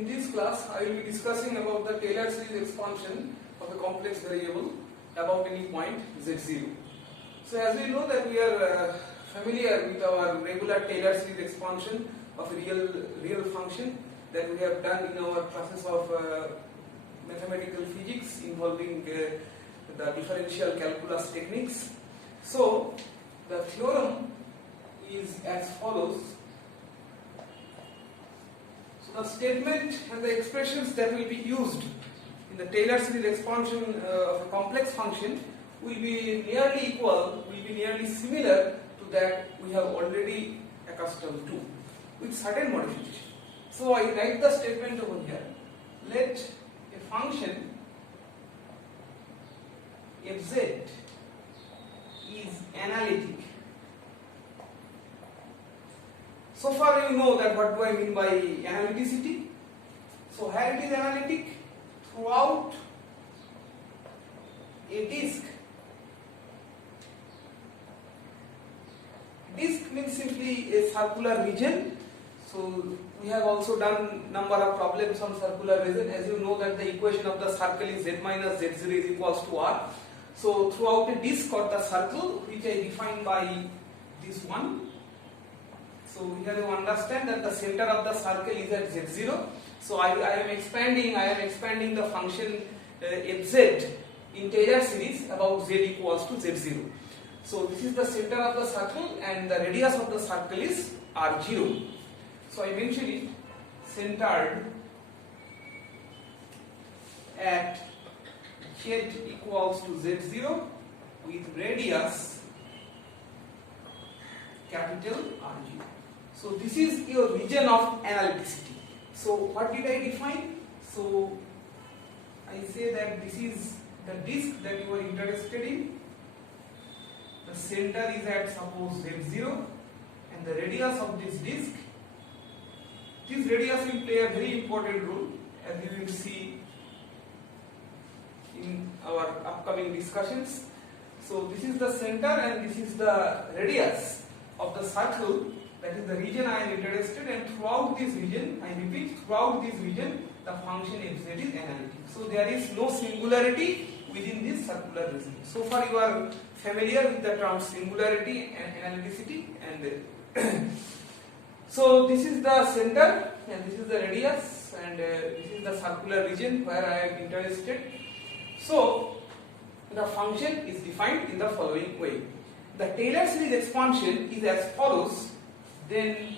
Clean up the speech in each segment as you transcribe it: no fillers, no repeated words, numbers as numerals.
In this class, I will be discussing about the Taylor series expansion of a complex variable about any point z0. So as we know that we are familiar with our regular Taylor series expansion of a real function that we have done in our classes of mathematical physics involving the differential calculus techniques. So the theorem is as follows. So the statement and the expressions that will be used in the Taylor series expansion of a complex function will be nearly equal, will be nearly similar to that we have already accustomed to, with certain modification. So I write the statement over here. Let a function fz is analytic. So far you know that what do I mean by analyticity. So here it is analytic throughout a disk. Disk means simply a circular region. So we have also done number of problems on circular region. As you know that the equation of the circle is z minus z0 is equals to r. So throughout a disk or the circle, which I define by this one. So here you understand that the center of the circle is at z0. So I am expanding the function fz in Taylor series about z equals to z0. So this is the center of the circle and the radius of the circle is r0. So I mentioned it centered at z equals to z0 with radius capital R0. So this is your region of analyticity. So what did I define? So I say that this is the disk that you are interested in. The center is at suppose z0 and the radius of this disk. This radius will play a very important role, as you will see in our upcoming discussions. So this is the center and this is the radius of the circle, that is the region I am interested in, and throughout this region, I repeat, throughout this region the function fz is analytic. So there is no singularity within this circular region. So far you are familiar with the terms singularity and analyticity, and so this is the center and this is the radius and this is the circular region where I am interested. So the function is defined in the following way. The Taylor series expansion is as follows. Then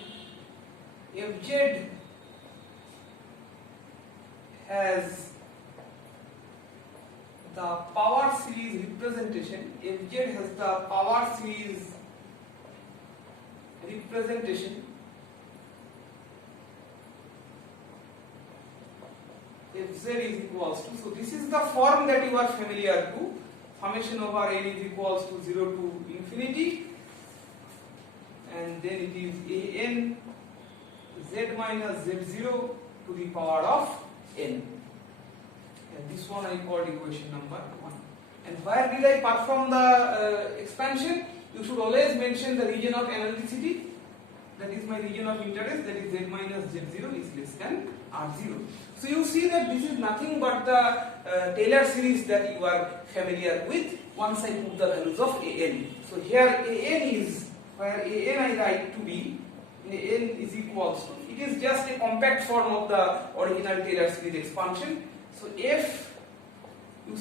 fz has the power series representation. Fz has the power series representation fz is equals to, so this is the form that you are familiar to, summation over n is equals to 0 to infinity, and then it is an z minus z0 to the power of n, and this one I called equation number 1. And where did I perform the expansion? You should always mention the region of analyticity. That is my region of interest, that is z minus z0 is less than r0. So you see that this is nothing but the Taylor series that you are familiar with once I put the values of an. So here an is, where an I write to be, an is equals to, it is just a compact form of the original Taylor series expansion. So if you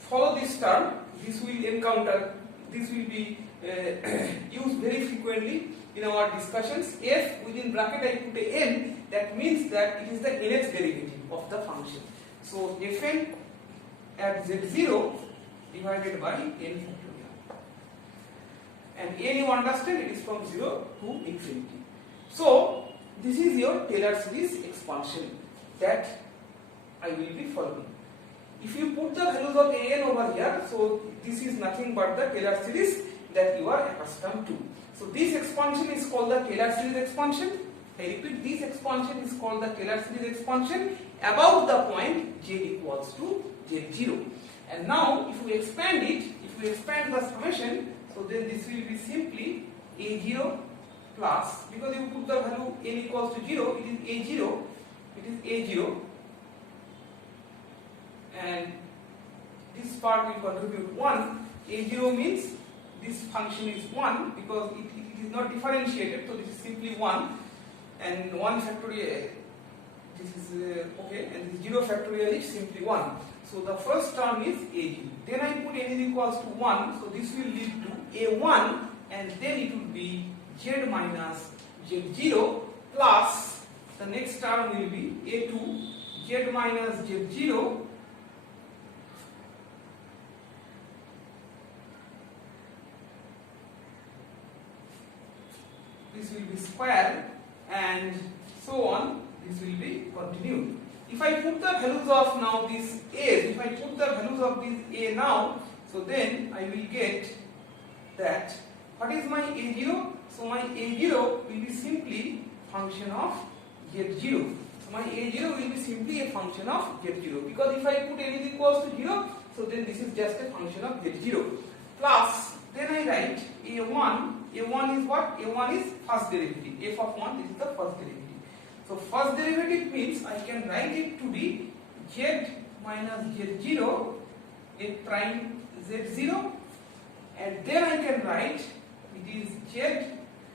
follow this term, this will be used very frequently in our discussions. F within bracket I put a n, that means that it is the nth derivative of the function. So fn at z0 divided by n factorial, and n you understand it is from 0 to infinity. So this is your Taylor series expansion that I will be following. If you put the values of an over here, so this is nothing but the Taylor series that you are accustomed to. So this expansion is called the Taylor series expansion. I repeat, this expansion is called the Taylor series expansion about the point z equals to z0. And now if we expand it, if we expand the summation, so then this will be simply a0 plus, because you put the value n equals to 0, it is a0 it is a0, and this part will contribute 1. a0 means this function is 1 because it is not differentiated, so this is simply 1, and 1 factorial, this is okay, and this 0 factorial is simply 1. So the first term is a0. Then I put n is equals to 1, so this will lead to a1, and then it will be z minus z0 plus the next term will be a2 z minus z0 this will be square, and so on, this will be continued. If I put the values of now these a's, if I put the values of these a now, so then I will get that what is my a0? So my a0 will be simply function of z0. So my a0 will be simply a function of z0, because if I put n is equals to 0, so then this is just a function of z0 plus, then I write a1. a1 is what? a1 is first derivative. f of 1, this is the first derivative. So first derivative means I can write it to be z minus z0 a prime z0, and then I can write it is z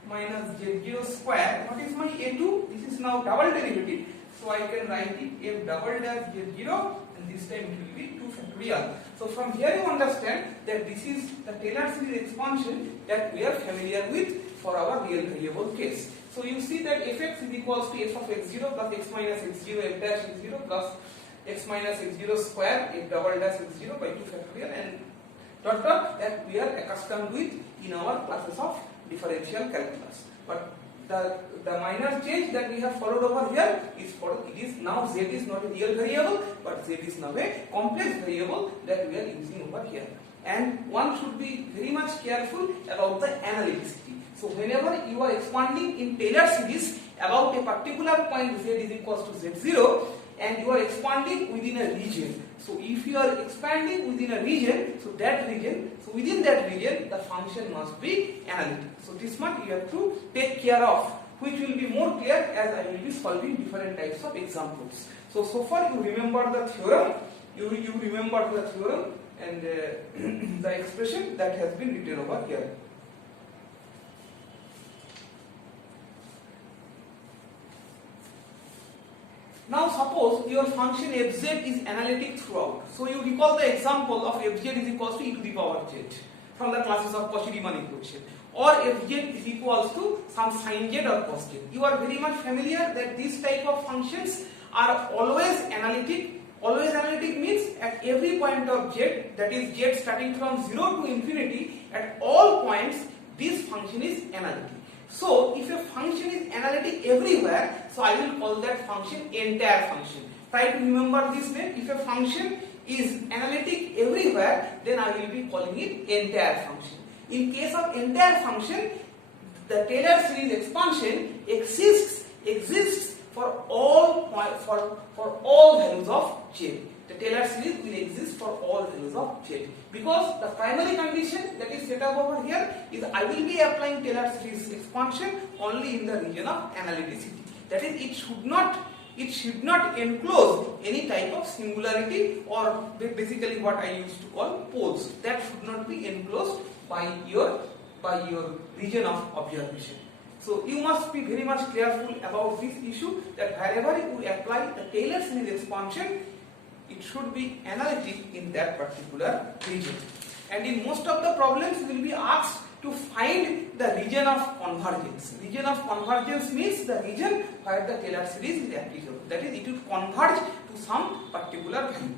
minus z0 square. What is my a2? This is now double derivative, so I can write it f double dash z0, and this time it will be 2 factorial. So from here you understand that this is the Taylor series expansion that we are familiar with for our real variable case. So you see that fx is equals to f of x0 plus x minus x0 f dash x0 plus x minus x0 square f double dash x0 by 2 factorial, and dot dot that we are accustomed with in our classes of differential calculus. But the minor change that we have followed over here is it is now z is not a real variable, but z is now a complex variable that we are using over here. And one should be very much careful about the analyticity. So whenever you are expanding in Taylor series about a particular point z is equals to z0, and you are expanding within a region. So if you are expanding within a region, so within that region the function must be analytic. So this much you have to take care of, which will be more clear as I will be solving different types of examples. So far you remember the theorem, you remember the theorem and the expression that has been written over here. Now suppose your function fz is analytic throughout. So you recall the example of fz is equals to e to the power z from the classes of Cauchy-Riemann equation, or fz is equals to some sin z or cos z. You are very much familiar that these type of functions are always analytic. Always analytic means at every point of z, that is z starting from 0 to infinity, at all points this function is analytic. So if a function is analytic everywhere, so I will call that function entire function. Try to remember this name. If a function is analytic everywhere, then I will be calling it entire function. In case of entire function, the Taylor series expansion exists for all values of z. The Taylor series will exist for all values of z, because the primary condition that is set up over here is I will be applying Taylor series expansion only in the region of analyticity. That is, it should not enclose any type of singularity, or basically what I used to call poles. That should not be enclosed by your region of observation. So you must be very much careful about this issue, that wherever you apply the Taylor series expansion, it should be analytic in that particular region. And in most of the problems you will be asked to find the region of convergence. Region of convergence means the region where the Taylor series is applicable. That is, it will converge to some particular value.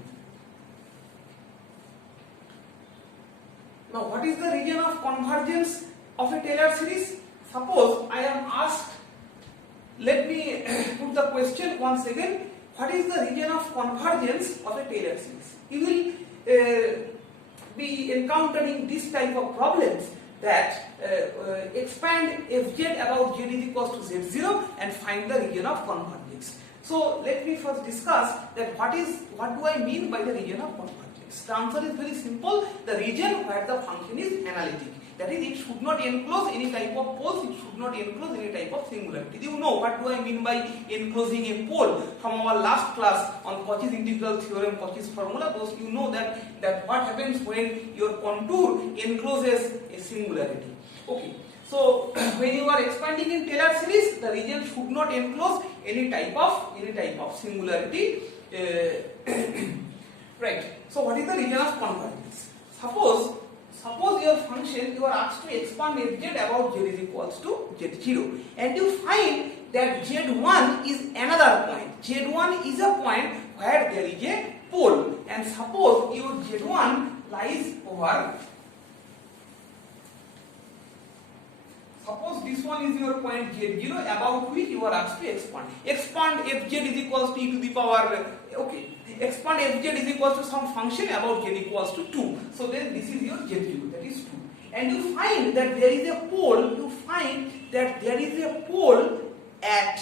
Now what is the region of convergence of a Taylor series? Suppose I am asked, let me put the question once again. What is the region of convergence of a Taylor series? You will be encountering this type of problems, that expand fz about z is equals to z0 and find the region of convergence. So let me first discuss that what do I mean by the region of convergence. The answer is very simple: the region where the function is analytic. That is, it should not enclose any type of poles, it should not enclose any type of singularity. You know what do I mean by enclosing a pole from our last class on Cauchy's integral theorem, Cauchy's formula. Those you know that what happens when your contour encloses a singularity. Okay. So when you are expanding in Taylor series, the region should not enclose any type of singularity. Right. So what is the region of convergence? Suppose your function, you are asked to expand fz about z is equals to z0, and you find that z1 is another point. Z1 is a point where there is a pole, and suppose your z1 lies over. Suppose this one is your point z0 about which you are asked to expand. Expand fz is equals to e to the power, okay. Expand fz is equals to some function about z equals to 2. So then this is your z0, that is 2. And you find that there is a pole, at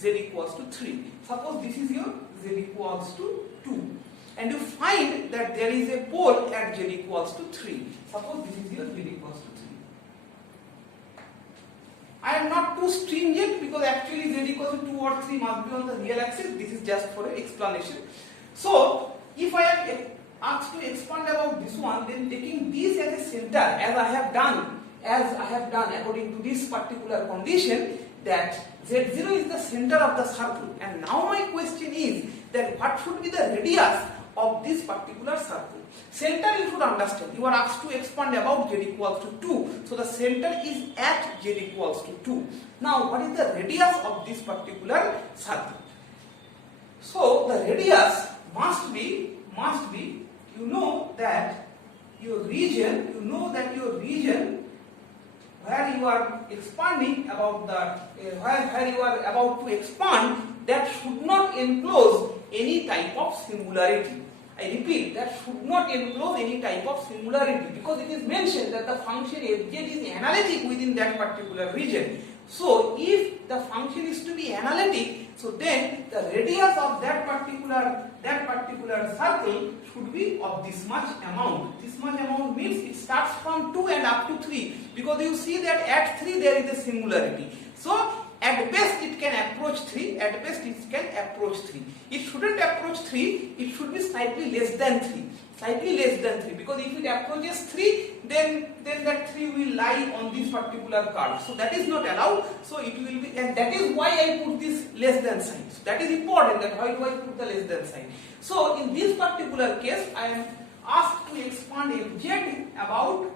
z equals to 3. Suppose this is your z equals to 2. And you find that there is a pole at z equals to 3. Suppose this is your z equals to 3. I am not too stringent because actually z equals to 2 or 3 must be on the real axis. This is just for an explanation. So if I am asked to expand about this one, then taking this as a center, as I have done according to this particular condition, that z0 is the center of the circle. And now my question is that what should be the radius of this particular circle? Center you should understand. You are asked to expand about z equals to 2. So the center is at z equals to 2. Now what is the radius of this particular circle? So the radius must be, you know that your region where you are expanding about where you are about to expand, that should not enclose any type of singularity. I repeat, that should not enclose any type of singularity, because it is mentioned that the function fz is analytic within that particular region. So if the function is to be analytic, so then the radius of that particular circle should be of this much amount. This much amount means it starts from 2 and up to 3, because you see that at 3 there is a singularity. So at best it can approach 3, It shouldn't approach 3, it should be slightly less than 3. Because if it approaches 3, then that 3 will lie on this particular curve. So that is not allowed. So it will be, and that is why I put this less than sign. So that is important, that why do I put the less than sign. So in this particular case, I am asked to expand fz about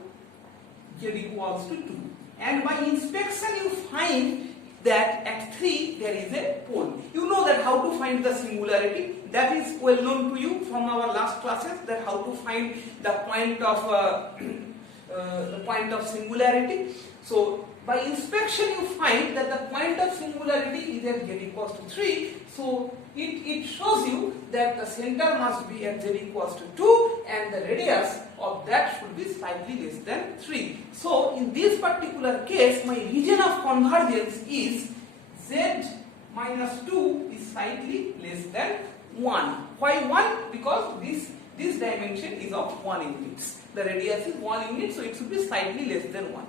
z equals to 2. And by inspection you find that at 3 there is a pole. You know that how to find the singularity. That is well known to you from our last classes, that how to find the point of singularity. So by inspection you find that the point of singularity is at z equals to 3. So it shows you that the center must be at z equals to 2 and the radius of that should be slightly less than 3. So in this particular case, my region of convergence is z minus 2 is slightly less than 1. Why 1? Because this dimension is of 1 units. The radius is 1 unit, so it should be slightly less than 1.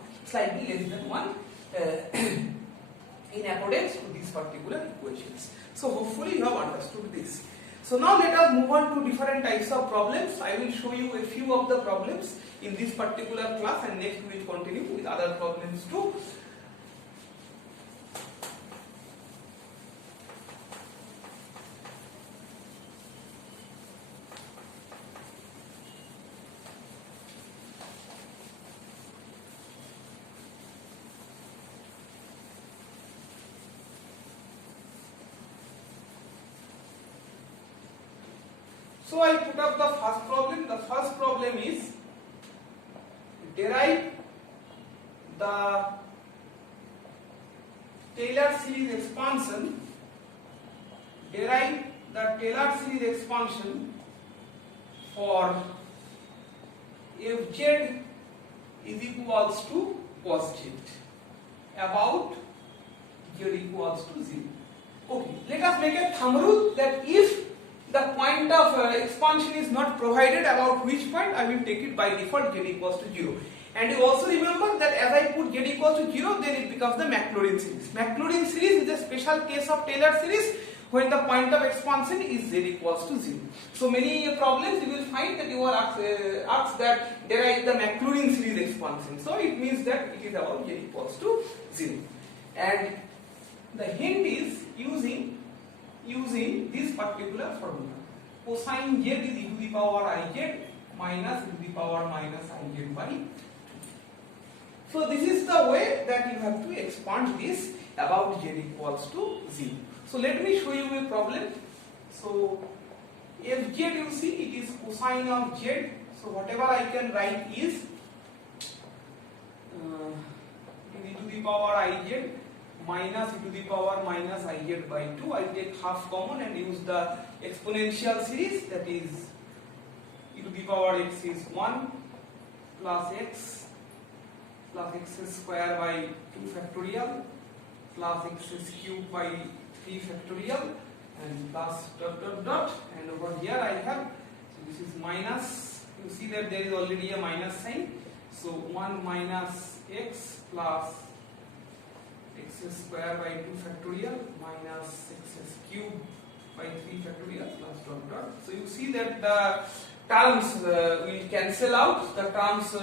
In accordance to these particular equations. So hopefully you have understood this. So now let us move on to different types of problems. I will show you a few of the problems in this particular class, and next we will continue with other problems too. So I put up the first problem. The first problem is derive the Taylor series expansion. Derive the Taylor series expansion for fz is equals to cos z about z equals to 0. Okay, let us make a thumb rule that if the point of expansion is not provided, about which point I will take it by default z equals to 0. And you also remember that as I put z equals to 0, then it becomes the Maclaurin series. Maclaurin series is a special case of Taylor series when the point of expansion is z equals to 0. So many problems you will find that you are asked that derive the Maclaurin series expansion. So it means that it is about z equals to 0. And the hint is using this particular formula. Cosine z is e to the power iz minus e to the power minus iz by 2. So this is the way that you have to expand this about z equals to 0. So let me show you a problem. So fz, you see, it is cosine of z. So whatever I can write is e to the power iz minus e to the power minus iz by 2. I take half common and use the exponential series, that is e to the power x is 1 plus x square by 2 factorial plus x cube by 3 factorial and plus dot dot dot, and over here I have, so this is minus, you see that there is already a minus sign, so 1 minus x plus x square by 2 factorial minus x cube by 3 factorial plus dot dot. So you see that the terms will cancel out, the terms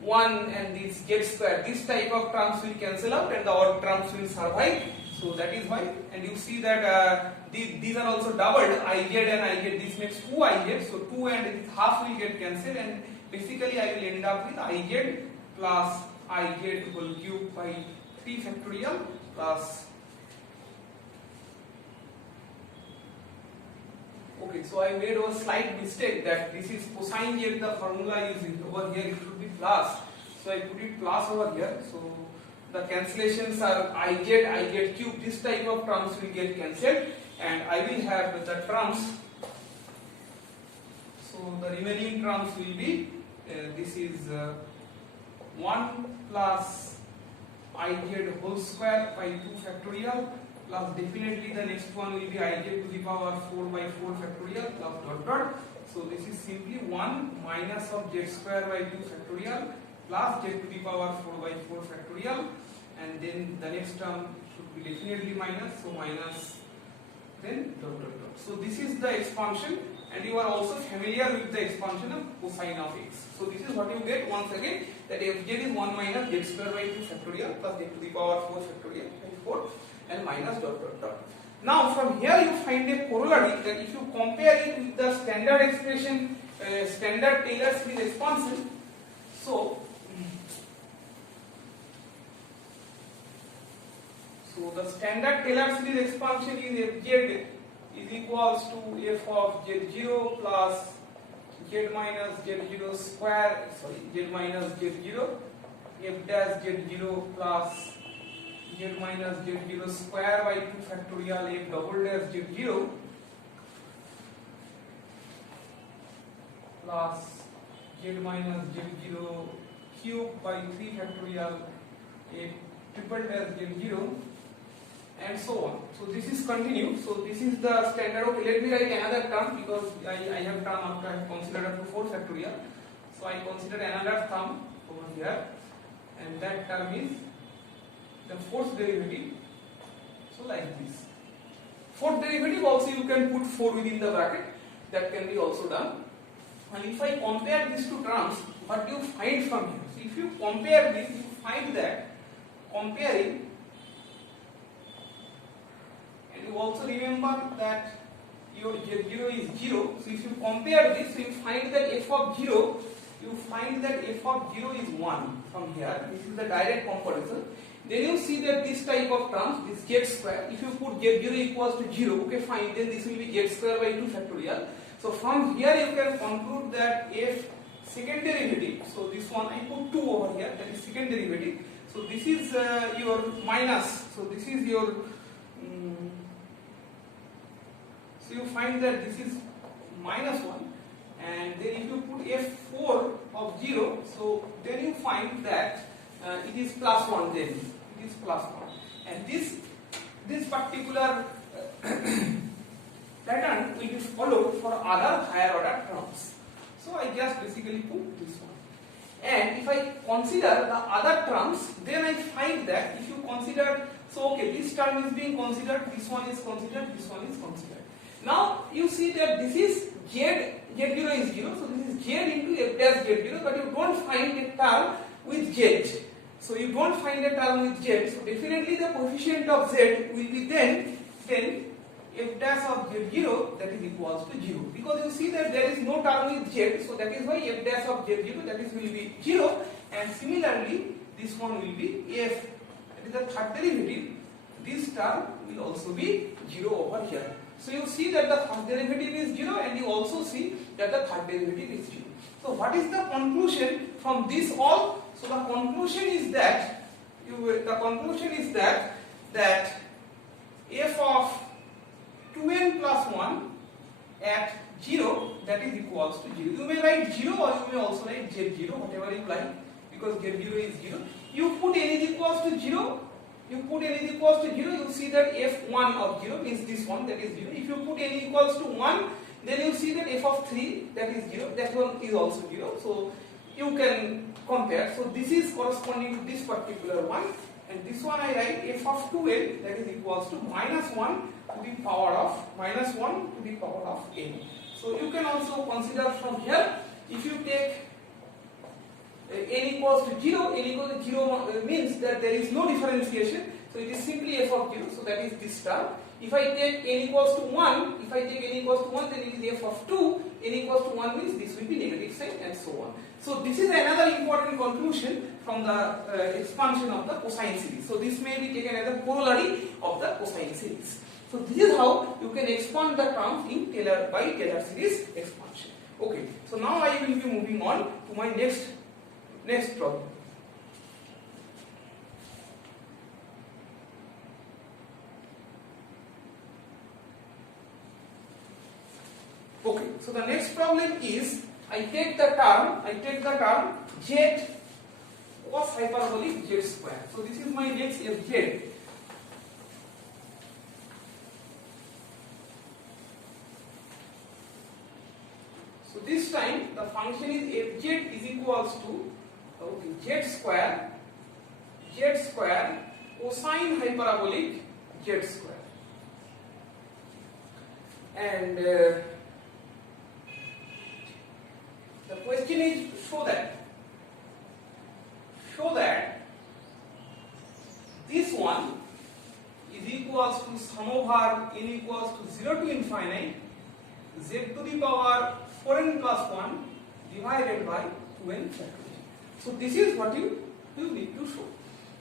1 and this z square, this type of terms will cancel out and the odd terms will survive. So that is why, and you see that these are also doubled, iz and iz, this makes 2 iz, so 2 and half will get cancelled, and basically I will end up with iz plus iz whole cube by 3 factorial plus, okay, so I made a slight mistake that this is cosine z, the formula is over here, it should be plus, so I put it plus over here. So the cancellations are iz cube, this type of terms will get cancelled, and I will have the terms, so the remaining terms will be this is 1 plus iz whole square by 2 factorial plus definitely the next one will be iz to the power 4 by 4 factorial plus dot dot. So this is simply 1 minus of z square by 2 factorial plus z to the power 4 by 4 factorial, and then the next term should be definitely minus, so minus then dot dot dot. So this is the expansion, and you are also familiar with the expansion of cosine of x. So this is what you get once again, that fz is 1 minus z square by 2 factorial plus z to the power 4 factorial by 4 and minus dot dot dot. Now from here you find a corollary that if you compare it with the standard expression, standard Taylor series expansion, so the standard Taylor series expansion is fz is equals to f of z0 plus z minus z0 square, sorry, z minus z0, f dash z0 plus z minus z0 square by 2 factorial f double dash z0 plus z minus z0 cube by 3 factorial f triple dash z0 and so on. So this is continued. So this is the standard. Okay, let me write another term because I have term after I have considered up to 4 factorial. So I consider another term over here, and that term is the fourth derivative. So like this. Fourth derivative also you can put 4 within the bracket. That can be also done. And if I compare these two terms, what do you find from here? So if you compare this, you find that comparing. You also remember that your z0 is 0. So if you compare this, you find that f of 0, you find that f of 0 is 1 from here. This is the direct comparison. Then you see that this type of terms, this z square, if you put z0 equals to 0, okay fine, then this will be z square by 2 factorial. So from here you can conclude that f second derivative, so this one I put 2 over here, that is second derivative. So this is your minus, so this is your so you find that this is minus 1, and then if you put f4 of 0, so then you find that it is plus 1, then it is plus 1, and this particular pattern will be followed for other higher order terms. So I just basically put this one. And if I consider the other terms, then I find that if you consider, so okay, this term is being considered, this one is considered, this one is considered. Now you see that this is z0 is 0, so this is z into f dash z0, but you don't find a term with z. So you don't find a term with z, so definitely the coefficient of z will be then f dash of z0 that is equals to 0, because you see that there is no term with z, so that is why f dash of z0 that is will be 0, and similarly this one will be f, that is the third derivative, this term will also be 0 over here. So you see that the first derivative is 0, and you also see that the third derivative is 0. So what is the conclusion from this all? So the conclusion is that that f of 2n plus 1 at 0 that is equals to 0. You may write 0 or you may also write z0, whatever you like, because z0 is 0. You put n is equals to 0. You put n is equals to 0, you see that f1 of 0 means this one, that is 0. If you put n equals to 1, then you see that f of 3 that is 0, that one is also 0. So you can compare. So this is corresponding to this particular one, and this one I write f of 2n that is equals to minus 1 to the power of n. So you can also consider from here, if you take n equals to 0, n equals to 0 means that there is no differentiation, so it is simply f of 0, so that is this term. If I take n equals to 1, then it is f of 2, n equals to 1 means this will be negative sign, and so on. So this is another important conclusion from the expansion of the cosine series. So this may be taken as a corollary of the cosine series. So this is how you can expand the terms in Taylor by Taylor series expansion. Okay, so now I will be moving on to my next problem. Okay, so the next problem is I take the term z cos hyperbolic z square. So this is my next fz. So this time the function is fz is equals to z square cosine hyperbolic z square, and the question is show that this one is equals to sum over n equals to 0 to infinite z to the power 4n plus 1 divided by 2n factorial. So this is what you need to show.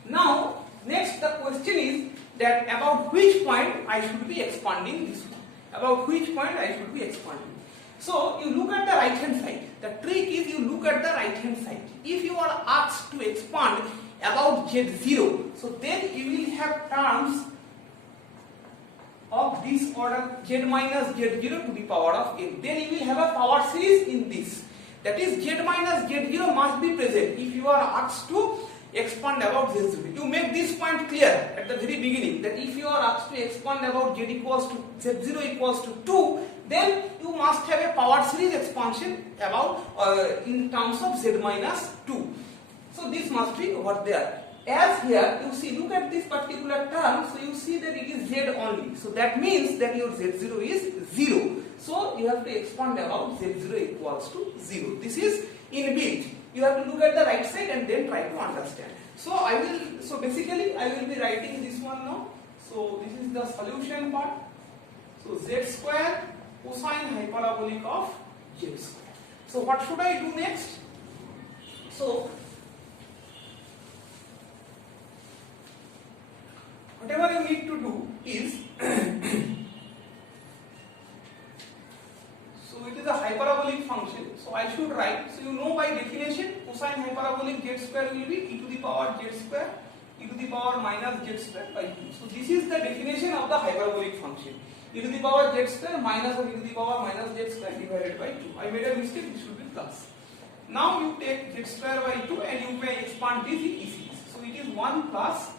Now next the question is that about which point I should be expanding this one. So you look at the right hand side. The trick is you look at the right hand side. If you are asked to expand about z0, so then you will have terms of this order z minus z0 to the power of n. Then you will have a power series in this. That is z minus z0 must be present if you are asked to expand about z0. To make this point clear at the very beginning, that if you are asked to expand about z0 equals to 2, then you must have a power series expansion about in terms of z minus 2. So this must be over there. As here you see, look at this particular term, so you see that it is z only. So that means that your z0 is 0. So you have to expand about z0 equals to 0. This is inbuilt. You have to look at the right side and then try to understand. So basically I will be writing this one now. So this is the solution part. So z square cosine hyperbolic of z square. So what should I do next? So whatever you need to do is so it is a hyperbolic function, so I should write, so you know by definition cosine hyperbolic z square will be e to the power z square e to the power minus z square by 2. So this is the definition of the hyperbolic function, e to the power z square minus of e to the power minus z square divided by 2. I made a mistake, this should be plus. Now you take z square by 2 and you may expand this in e series. So it is 1 plus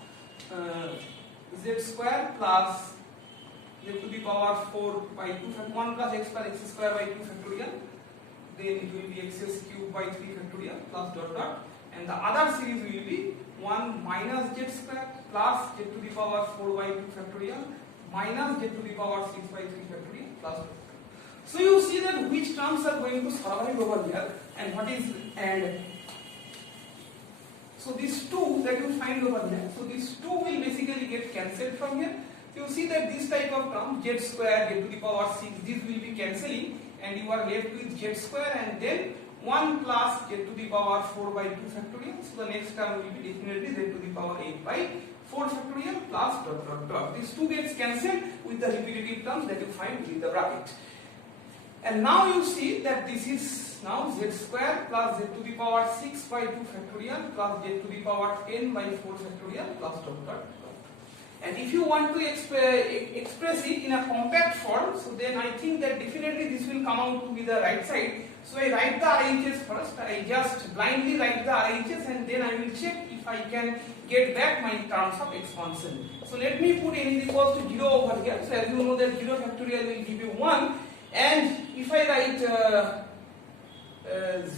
z square plus z to the power 4 by 2, 1 plus x plus x square by 2 factorial then it will be xs cube by 3 factorial plus dot dot, and the other series will be 1 minus z square plus z to the power 4 by 2 factorial minus z to the power 6 by 3 factorial plus dot dot. So you see that which terms are going to survive over here and what is, and so these two that you find over here, so these two will basically get cancelled from here. So you see that this type of term z square z to the power 6, this will be cancelling and you are left with z square and then 1 plus z to the power 4 by 2 factorial. So the next term will be definitely z to the power 8 by 4 factorial plus dot dot dot. These two gets cancelled with the repetitive terms that you find in the bracket. And now you see that this is now z square plus z to the power 6 by 2 factorial plus z to the power 10 by 4 factorial plus dot dot dot. And if you want to express it in a compact form, so then I think that definitely this will come out to be the right side. So I write the RHS first, I just blindly write the RHS and then I will check if I can get back my terms of expansion. So let me put n is equals to 0 over here. So as you know that 0 factorial will give you 1, and if I write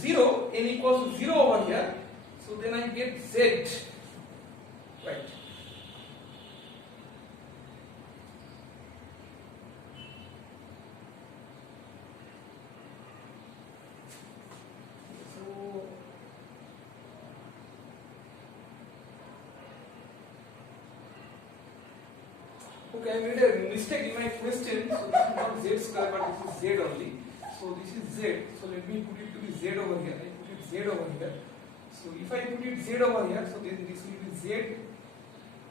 0, n equals to 0 over here, so then I get z, right. Okay, I made a mistake in my question, so this is not z square but this is z only. So this is z, so let me put it to be z over here. I put it z over here. So if I put it z over here, so then this will be z,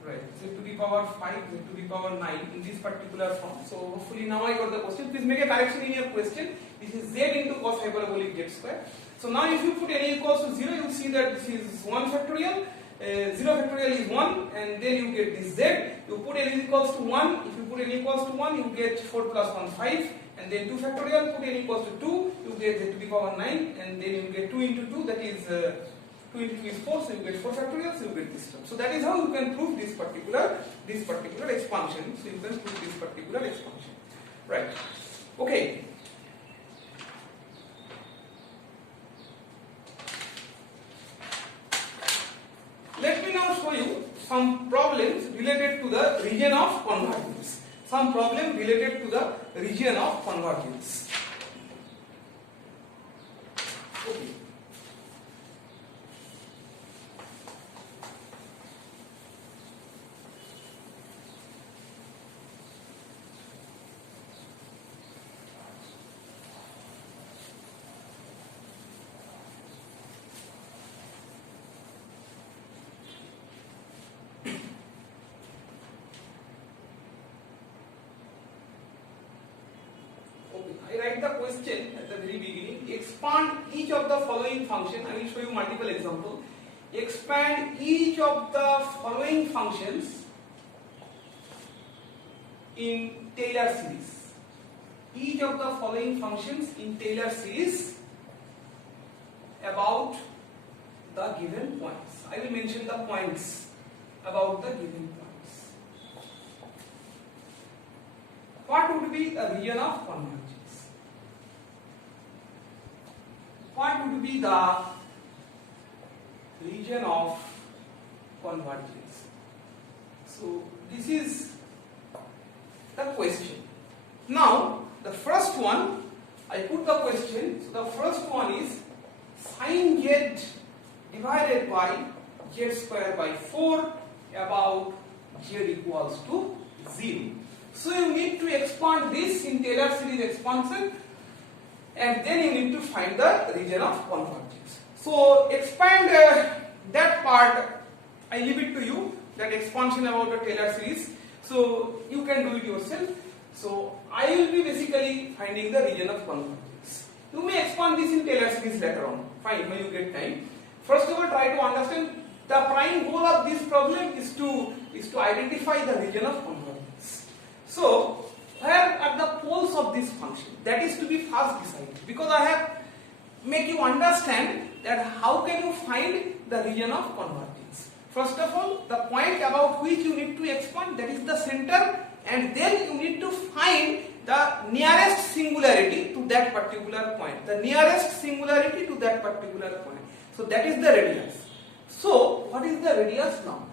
right, z to the power 5, z to the power 9 in this particular form. So hopefully now I got the question. Please make a correction in your question. This is z into cos hyperbolic z square. So now if you put n equals to 0, you see that this is 1 factorial. 0 factorial is 1 and then you get this z. You put n is equals to 1. If you put n equals to 1, you get 4 plus 1 5, and then 2 factorial. Put n equals to 2, you get z to the power 9, and then you get 2 into 2, that is 2 into 2 is 4, so you get 4 factorial, so you get this term. So that is how you can prove this particular expansion. So you can prove this particular expansion, right? Okay. Let me now show you some problems related to the region of convergence. Some problem related to the region of convergence. Okay. I write the question at the very beginning. Expand each of the following function. I will show you multiple examples. Expand each of the following functions in Taylor series. Each of the following functions in Taylor series about the given points. I will mention the points about the given points. What would be the region of convergence? What would be the region of convergence? So this is the question. Now the first one, I put the question. So the first one is sin z divided by z square by 4 about z equals to 0. So you need to expand this in Taylor series expansion, and then you need to find the region of convergence. So expand that part, I leave it to you, that expansion about the Taylor series. So you can do it yourself. So I will be basically finding the region of convergence. You may expand this in Taylor series later on, fine, when you get time. First of all, try to understand the prime goal of this problem is to identify the region of convergence. So where are the poles of this function? That is to be first decided, because I have make you understand that how can you find the region of convergence. First of all, the point about which you need to expand, that is the center, and then you need to find the nearest singularity to that particular point, the nearest singularity to that particular point. So that is the radius. So what is the radius now?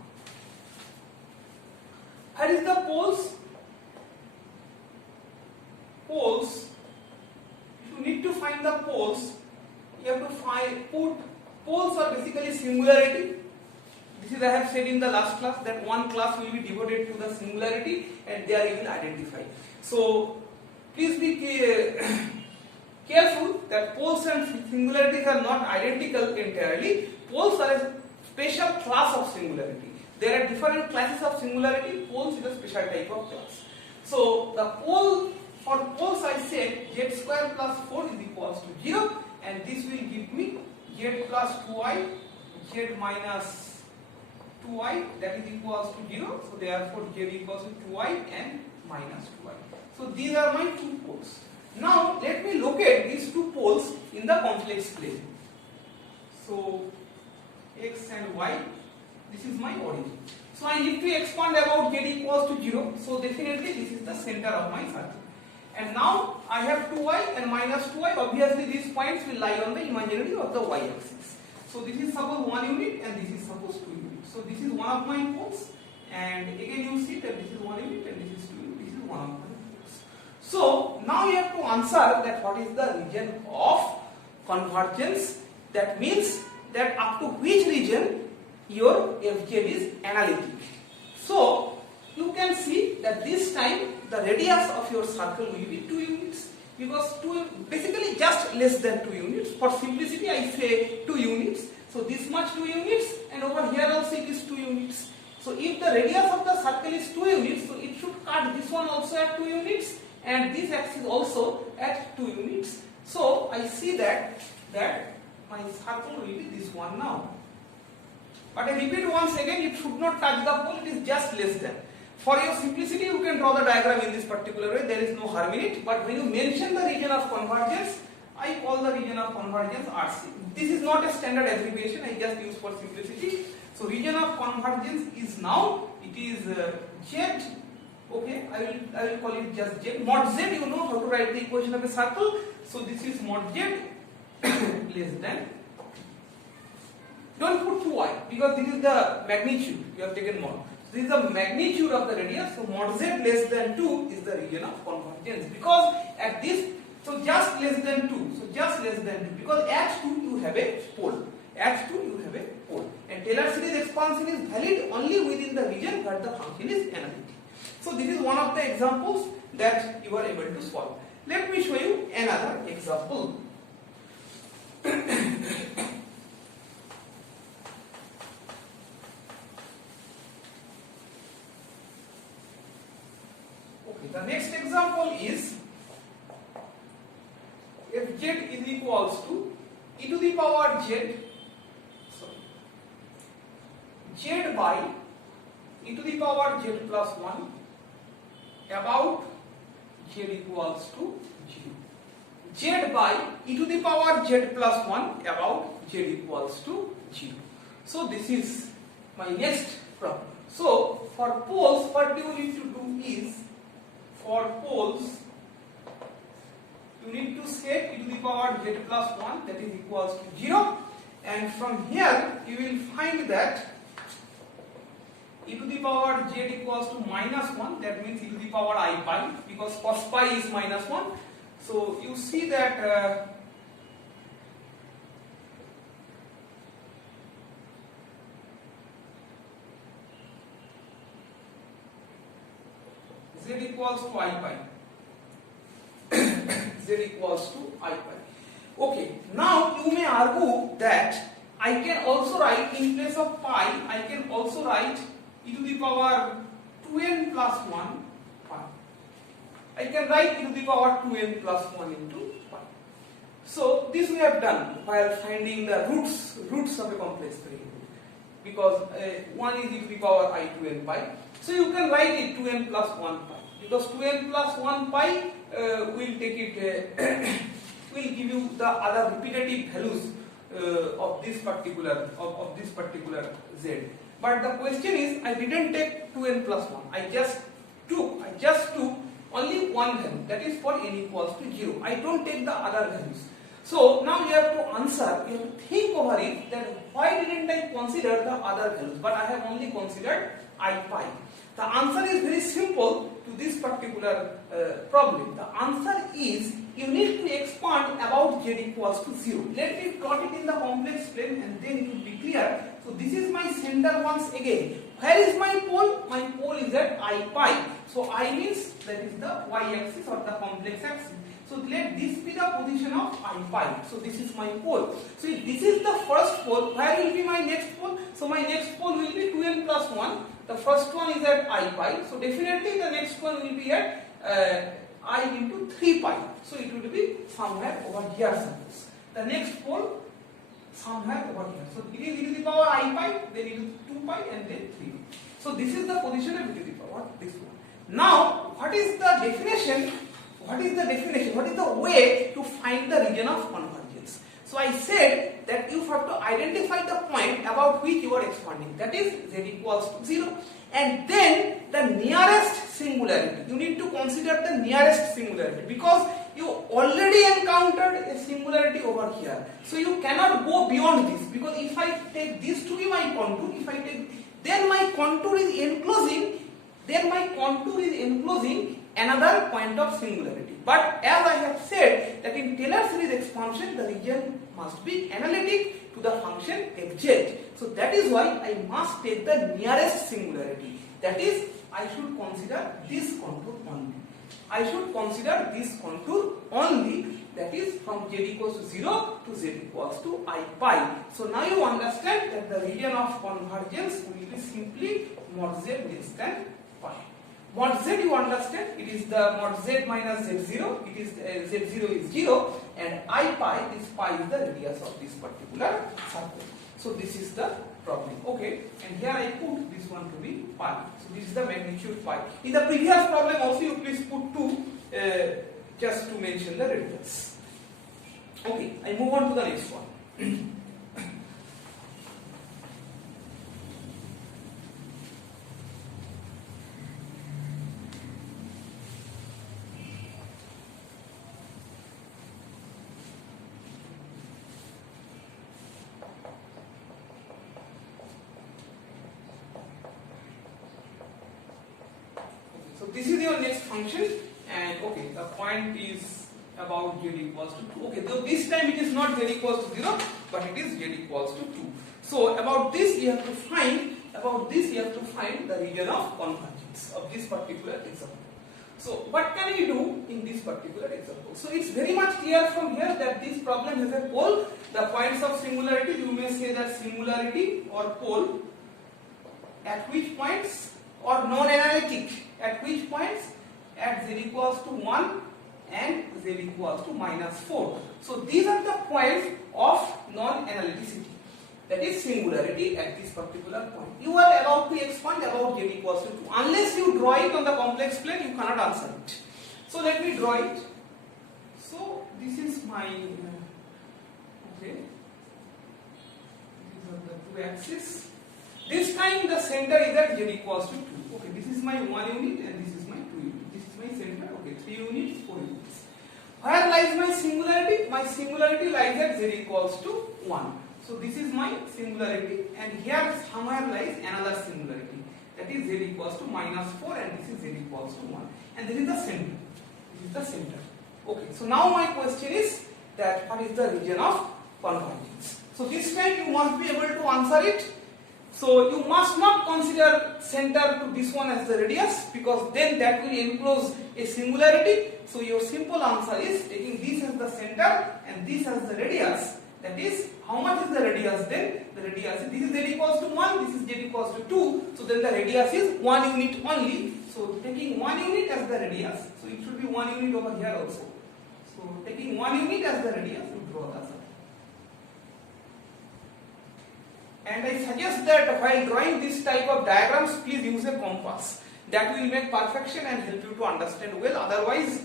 What is the poles? Poles. If you need to find the poles, you have to poles are basically singularity. This is I have said in the last class that one class will be devoted to the singularity and there you will identify. So please be careful that poles and singularities are not identical entirely. Poles are a special class of singularity. There are different classes of singularity. Poles is a special type of class. So the pole, for poles I said z square plus 4 is equals to 0 and this will give me z plus 2i, z minus 2i, that is equals to 0. So therefore z equals to 2i and minus 2i. So these are my two poles. Now let me locate these two poles in the complex plane. So x and y, this is my origin. So I need to expand about z equals to 0. So definitely this is the center of my circle. And now I have 2i and minus 2i. Obviously these points will lie on the imaginary or the y-axis. So this is suppose 1 unit and this is suppose 2 units. So this is one of my poles and again you see that this is 1 unit and this is 2 units. This is one of my poles. So now you have to answer that what is the region of convergence. That means that up to which region your FZ is analytic. So you can see that this time the radius of your circle will be 2 units because basically just less than 2 units. For simplicity I say 2 units. So this much 2 units and over here also it is 2 units. So if the radius of the circle is 2 units, so it should cut this one also at 2 units and this axis also at 2 units. So I see that my circle will be this one now. But I repeat once again, it should not touch the pole, it is just less than. For your simplicity, you can draw the diagram in this particular way, there is no harm in it. But when you mention the region of convergence, I call the region of convergence RC. This is not a standard abbreviation, I just use for simplicity. So region of convergence is now, it is Z, okay, I will call it just Z. Mod Z, you know how to write the equation of a circle. So this is mod Z less than. Don't put 2i because this is the magnitude, you have taken mod. This is the magnitude of the radius, so mod z less than 2 is the region of convergence because at this, so just less than 2, so just less than 2 because at 2 you have a pole, at 2 you have a pole and Taylor series expansion is valid only within the region where the function is analytic. So this is one of the examples that you are able to solve. Let me show you another example. The next example is if z is equals to e to the power z, z by e to the power z plus 1 about z equals to 0. Z by e to the power z plus 1 about z equals to 0. So this is my next problem. So for poles, what you need to do is, for poles, you need to set e to the power z plus 1 that is equals to 0 and from here you will find that e to the power z equals to minus 1, that means e to the power I pi because cos pi is minus 1. So you see that z equals to I pi. Z equals to I pi. Okay, now you may argue that I can also write in place of pi, I can also write e to the power 2n plus 1 pi. I can write e to the power 2n plus 1 into pi. So this we have done while finding the roots of a complex variable because 1 is e to the power I 2n pi. So you can write it 2n plus 1 pi because 2n plus 1 pi will take it will give you the other repetitive values of this particular z. But the question is I didn't take 2n plus 1. I just took only one value, that is for n equals to 0. I don't take the other values. So now you have to answer, you have to think over it that why didn't I consider the other values, but I have only considered I pi. The answer is very simple to this particular problem. The answer is you need to expand about z equals to 0. Let me plot it in the complex plane and then it will be clear. So this is my center once again. Where is my pole? My pole is at I pi. So I means that is the y-axis or the complex axis. So let this be the position of I pi. So this is my pole. So if this is the first pole, where will be my next pole? So my next pole will be 2n plus 1. The first one is at I pi. So definitely the next one will be at I into 3 pi. So it will be somewhere over here suppose. The next pole somewhere over here. So it is e to the power I pi, then e to 2 pi and then 3. So this is the position of e to the power this one. Now what is the definition? What is the definition? What is the way to find the region of convergence? So I said that you have to identify the point about which you are expanding, that is z equals to 0, and then the nearest singularity. You need to consider the nearest singularity because you already encountered a singularity over here. So you cannot go beyond this, because if I take this to be my contour, if I take, then my contour is enclosing, another point of singularity. But as I have said that in Taylor series expansion, the region must be analytic to the function fz. So that is why I must take the nearest singularity. That is, I should consider this contour only. That is from z equals to 0 to z equals to I pi. So now you understand that the region of convergence will be simply mod z less than pi. Mod z, you understand, it is the mod z minus z0, it is z0 is 0 and I pi, this pi is the radius of this particular circle. So this is the problem. Okay, and here I put this one to be pi. So this is the magnitude pi. In the previous problem also you please put 2 just to mention the radius. Okay, I move on to the next one. This is your next function, and okay, the point is about z equals to 2. Okay, so this time it is not z equals to 0, but it is z equals to 2. So about this you have to find the region of convergence of this particular example. So what can we do in this particular example? So it's very much clear from here that this problem has a pole. The points of singularity, you may say that singularity or pole at which points, or non-analytic at which points, at z equals to 1 and z equals to minus 4. So these are the points of non-analyticity, that is singularity at this particular point. You are about to expand about z equals to 2. Unless you draw it on the complex plane, you cannot answer it. So let me draw it. So this is my okay. These are the 2 axes. This time the center is at z equals to 2. Okay, this is my 1 unit and this is my 2 unit. This is my center. Okay, 3 units, 4 units. Where lies my singularity? My singularity lies at z equals to 1. So this is my singularity, and here somewhere lies another singularity, that is z equals to minus 4 and this is z equals to 1. And this is the center. This is the center. Okay, so now my question is that what is the region of convergence? So this time you must be able to answer it. So you must not consider center to this one as the radius, because then that will enclose a singularity. So your simple answer is taking this as the center and this as the radius. That is, how much is the radius then? The radius, this is z equals to 1, this is z equals to 2. So then the radius is 1 unit only. So taking 1 unit as the radius, so it should be 1 unit over here also. So taking 1 unit as the radius, you draw the circle. And I suggest that while drawing this type of diagrams, please use a compass. That will make perfection and help you to understand well. Otherwise,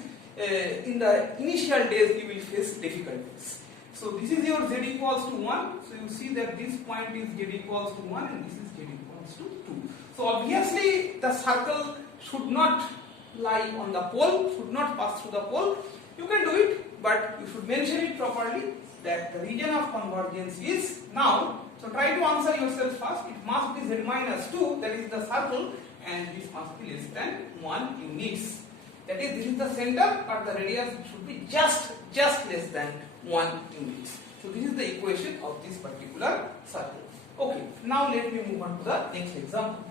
in the initial days, you will face difficulties. So this is your z equals to 1. So you see that this point is z equals to 1 and this is z equals to 2. So obviously, the circle should not lie on the pole, should not pass through the pole. You can do it, but you should mention it properly that the region of convergence is now. So try to answer yourself first. It must be z minus 2, that is the circle, and this must be less than 1 units. That is, this is the center, but the radius should be just less than 1 unit. So this is the equation of this particular circle. Okay, now let me move on to the next example.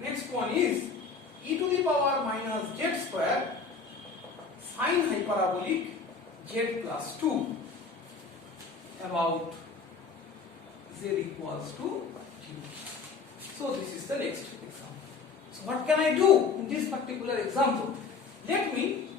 Next one is e to the power minus z square sine hyperbolic z plus 2 about z equals to 0. So this is the next example. So what can I do in this particular example? Let me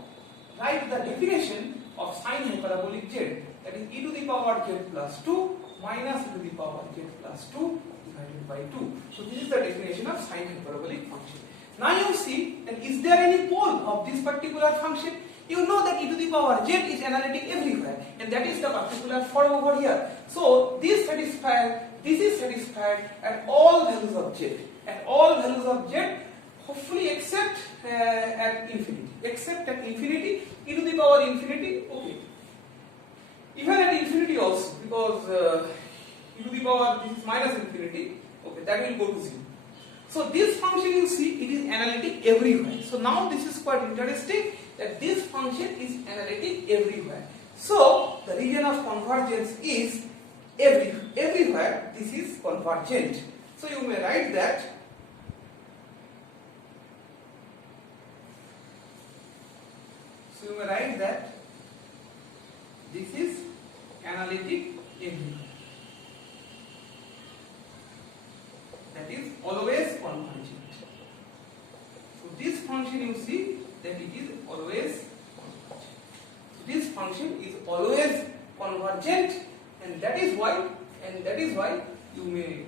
write the definition of sine hyperbolic z, that is e to the power z plus 2 minus e to the power z plus 2 divided by 2. So this is the definition of sine hyperbolic function. Now you see that is there any pole of this particular function? You know that e to the power z is analytic everywhere, and that is the particular form over here. So this is satisfied at all values of z. At all values of z, hopefully except at infinity. Except at infinity, e to the power infinity, okay. Even at infinity also, because e to the power this is minus infinity, okay, that will go to 0. So this function you see, it is analytic everywhere. So now this is quite interesting that this function is analytic everywhere. So the region of convergence is everywhere this is convergent. So you may write that this is analytic everywhere. That is always convergent. So this function you see that it is always convergent. So this function is always convergent, and that is why you may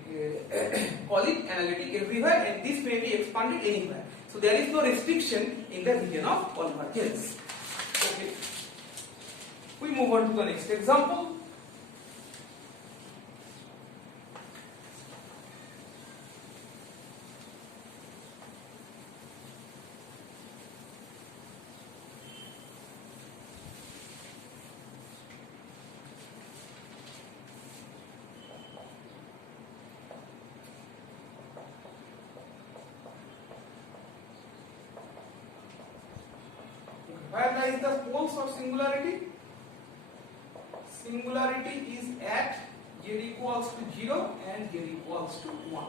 call it analytic everywhere, and this may be expanded anywhere. So there is no restriction in the region of convergence. Okay. We move on to the next example. Where lies the poles of singularity? Singularity is at z equals to 0 and z equals to 1.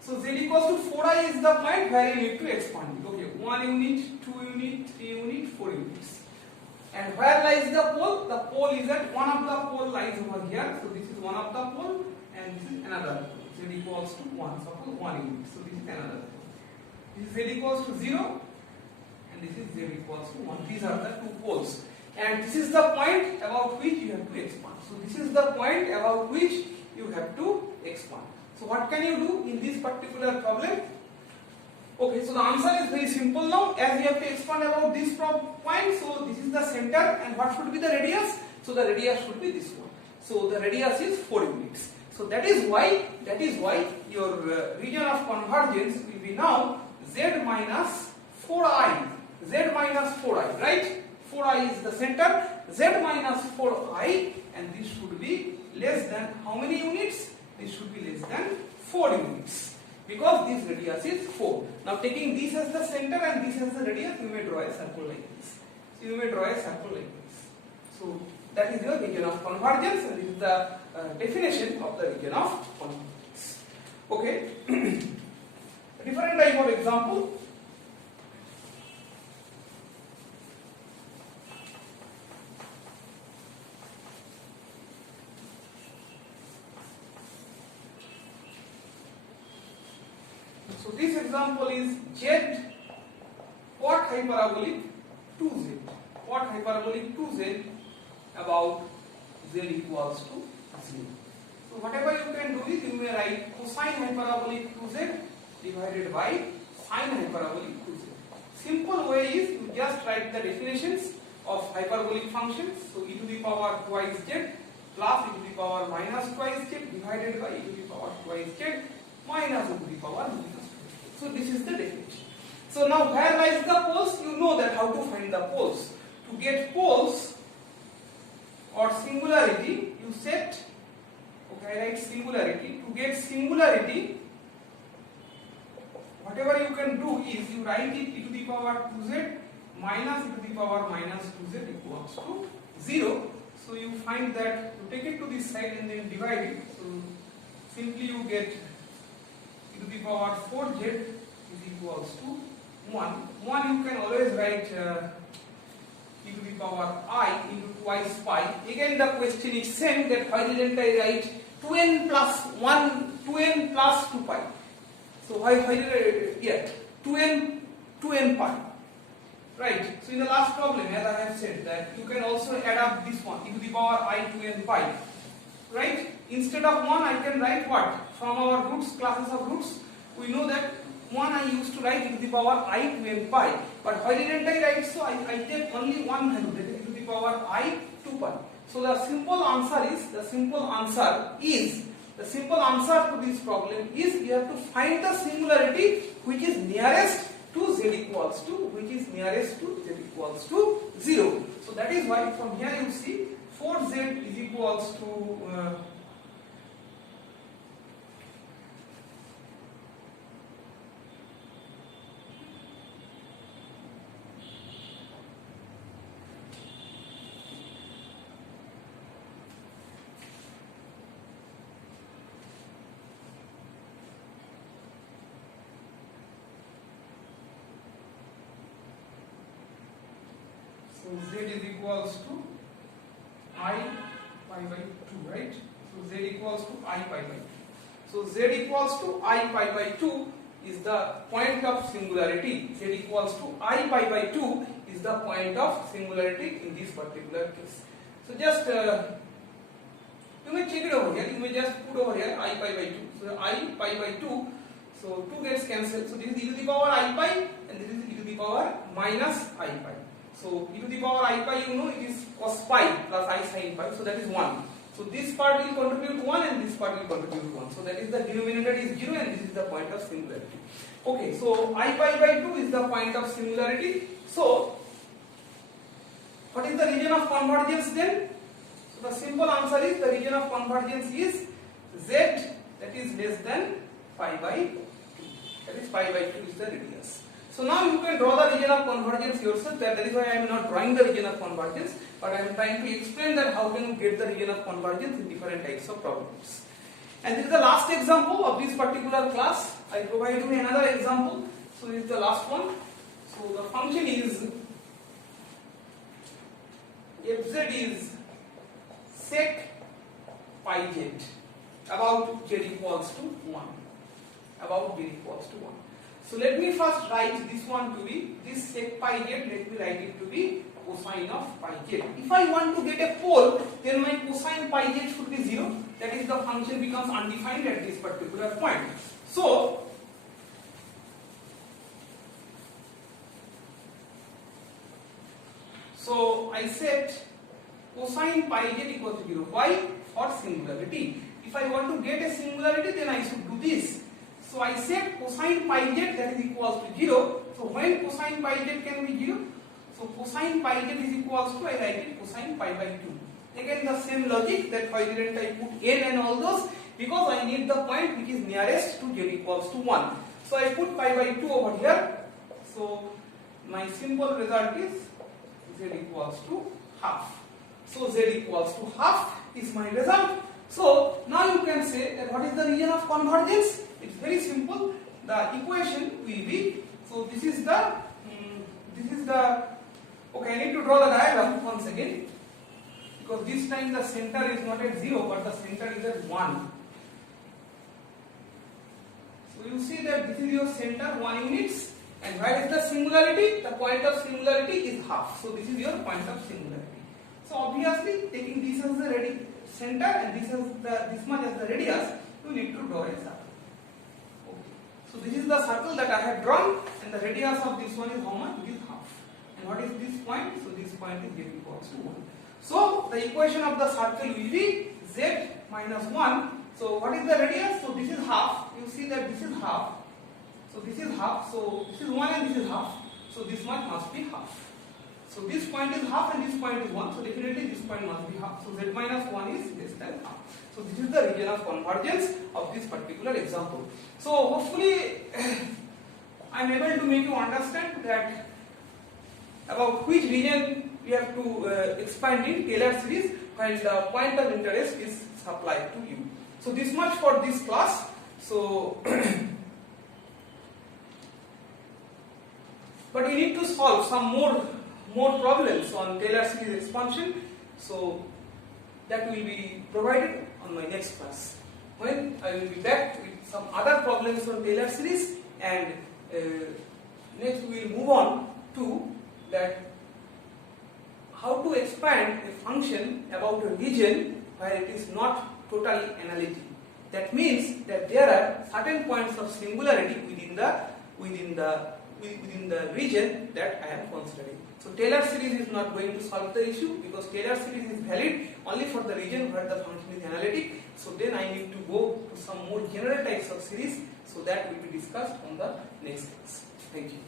So z equals to 4i is the point where you need to expand it. Okay, 1 unit, 2 unit, 3 unit, 4 units. And where lies the pole? The pole is at one of the pole lies over here. So this is one of the pole and this is another pole. Z equals to 1. Suppose 1 unit. So this is another pole. This is z equals to 0 and this is z equals to 1. These are the two poles. And this is the point about which you have to expand. So this is the point about which you have to expand. So what can you do in this particular problem? Okay, so the answer is very simple now. As we have to expand about this point, so this is the center, and what should be the radius? So the radius should be this one. So the radius is 4 units. So that is why your region of convergence will be now z minus 4i. Z minus 4i, right? 4i is the center. Z minus 4i, and this should be less than how many units? This should be less than 4 units. Because this radius is 4. Now taking this as the center and this as the radius, you may draw a circle like this. So you may draw a circle like this. So that is your region of convergence, and this is the definition of the region of convergence. Okay. A different type of example. So this example is z quad hyperbolic 2z. Quad hyperbolic 2z about z equals to 0. So whatever you can do is you may write cosine hyperbolic 2z divided by sine hyperbolic 2z. Simple way is you just write the definitions of hyperbolic functions. So e to the power twice z plus e to the power minus twice z divided by e to the power twice z minus e to the power minus twice z. So this is the definition. So now where lies the poles? You know that how to find the poles. To get poles or singularity, you set, okay, I write singularity. To get singularity, whatever you can do is you write it e to the power 2z minus e to the power minus 2z equals to 0. So you find that you take it to this side and then divide it. So simply you get e to the power 4z is equals to 1. 1 you can always write e to the power I into twice pi. Again the question is same, that why didn't I write 2n plus 1, 2n plus 2 pi. So why did I, yeah, 2n pi. Right. So in the last problem, as I have said, that you can also add up this one e to the power I 2n pi. Right? Instead of 1 I can write what? From our roots, classes of roots, we know that 1 I used to write e to the power I 2n pi. But why didn't I write so? I take only one value, that is e to the power I 2 pi. So the simple answer to this problem is we have to find the singularity which is nearest to z equals to 0. So that is why from here you see 4z is equals to so z is equals to I pi by 2, right? So z equals to I pi by 2. So z equals to I pi by 2 is the point of singularity. Z equals to I pi by 2 is the point of singularity in this particular case. So just you may check it over here. You may just put over here I pi by 2. So I pi by 2. So 2 gets cancelled. So this is e to the power I pi and this is e to the power minus I pi. So e to the power I pi, you know, it is cos pi plus I sin pi, so that is 1. So this part will contribute 1 and this part will contribute 1. So that is the denominator is 0 and this is the point of singularity. Okay, so I pi by 2 is the point of singularity. So what is the region of convergence then? So the simple answer is the region of convergence is z, that is less than pi by 2. That is pi by 2 is the radius. So now you can draw the region of convergence yourself. That is why I am not drawing the region of convergence, but I am trying to explain that how can you get the region of convergence in different types of problems. And this is the last example of this particular class. I provide you another example. So this is the last one. So the function is fz is sec pi z about z equals to 1. About z equals to 1. So let me first write this one to be this sec pi z, let me write it to be cosine of pi z. If I want to get a pole, then my cosine pi z should be 0. That is, the function becomes undefined at this particular point. So I set cosine pi z equals to 0. Why? For singularity. If I want to get a singularity, then I should do this. So I set cosine pi z, that is equals to 0. So when cosine pi z can be 0? So cosine pi z is equals to, I write it cosine pi by 2. Again the same logic, that why didn't I put n and all those? Because I need the point which is nearest to z equals to 1. So I put pi by 2 over here. So my simple result is z equals to half. So z equals to half is my result. So now you can say that what is the region of convergence? It's very simple. The equation will be, so this is the okay, I need to draw the diagram once again, because this time the center is not at 0 but the center is at 1. So you see that this is your center, 1 units, and where is the singularity? The point of singularity is half. So this is your point of singularity. So obviously taking this as the center and this much as the radius, you need to draw a circle. Okay. So this is the circle that I have drawn, and the radius of this one is how much? It is half. And what is this point? So this point is z equals to 1. So the equation of the circle will be z minus 1. So what is the radius? So this is half. You see that this is half. So this is half. So this is 1 and this is half. So this much must be half. So this point is half and this point is 1. So definitely this point must be half. So z minus 1 is less than half. So this is the region of convergence of this particular example. So hopefully I am able to make you understand that about which region we have to expand in Taylor series when the point of interest is supplied to you. So this much for this class. So but we need to solve some more problems on Taylor series expansion. So that will be provided on my next class, when I will be back with some other problems on Taylor series, and next we will move on to that how to expand a function about a region where it is not totally analytic. That means that there are certain points of singularity within the region that I am considering. So Taylor series is not going to solve the issue, because Taylor series is valid only for the region where the function is analytic. So then I need to go to some more general types of series, so that will be discussed on the next class. Thank you.